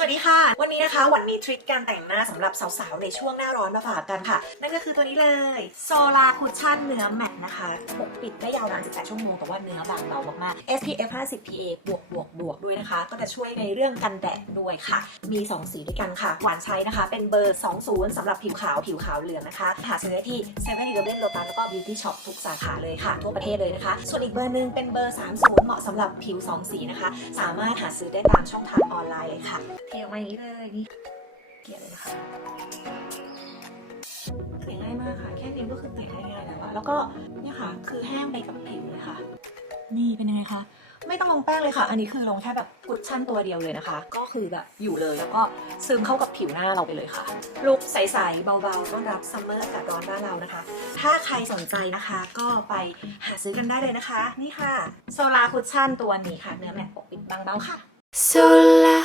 สวัสดีค่ะ วันนี้นะคะวันนี้ทริคการแต่งหน้าสำหรับสาวๆ ในช่วงหน้าร้อนมาฝากกันค่ะ นั่นก็คือตัวนี้เลยโซลาคุชชั่นเนื้อแมตต์นะคะปกปิดได้ยาวนาน 18 ชั่วโมง แต่ว่าเนื้อบางเบามากๆ SPF 50 PA บวกบวกบวกด้วยนะคะ ก็จะช่วยในเรื่องกันแดดด้วยค่ะ มี 2 สีด้วยกันค่ะ หวานใช้นะคะ เป็นเบอร์ 20สำหรับผิวขาวผิวขาวเหลืองนะคะ หาซื้อได้ที่7 e เ e ่ e อ Lotus แล้วก็ Beauty Shop ทุกสาขาเลยค่ะ ทั่วประเทศเลยนะคะ ส่วนอีกเบอร์หนึ่งเป็นเบอร์ 30 เหมาะสำหรับผิว 2 สีนะคะ สามารถหาซื้อได้ตามช่องทางออนไลน์เลยค่ะเทออกมาอย่างนี้เลยนี่เกลี่ยเลยนะคะแต่งง่ายมากค่ะ แค่นี้ก็คือแต่งง่ายแล้วแล้วก็เนี่ยค่ะ คือแห้งไปกับผิวเลยค่ะ นี่เป็นยังไงคะไม่ต้องลงแป้งเลยค่ะ อันนี้คือลงแค่แบบกุชชั่นตัวเดียวเลยนะคะ ก็คือแบบอยู่เลยแล้วก็ซึมเข้ากับผิวหน้าเราไปเลยค่ะ ลุคใสๆเบาๆต้อนรับซัมเมอร์อากาศร้อนบ้านเรานะคะ ถ้าใครสนใจนะคะ ก็ไปหาซื้อกันได้เลยนะคะ นี่ค่ะโซลาคุชชั่นตัวนี้ค่ะ เนื้อแมตต์ปกปิดบางเบาค่ะ Sola,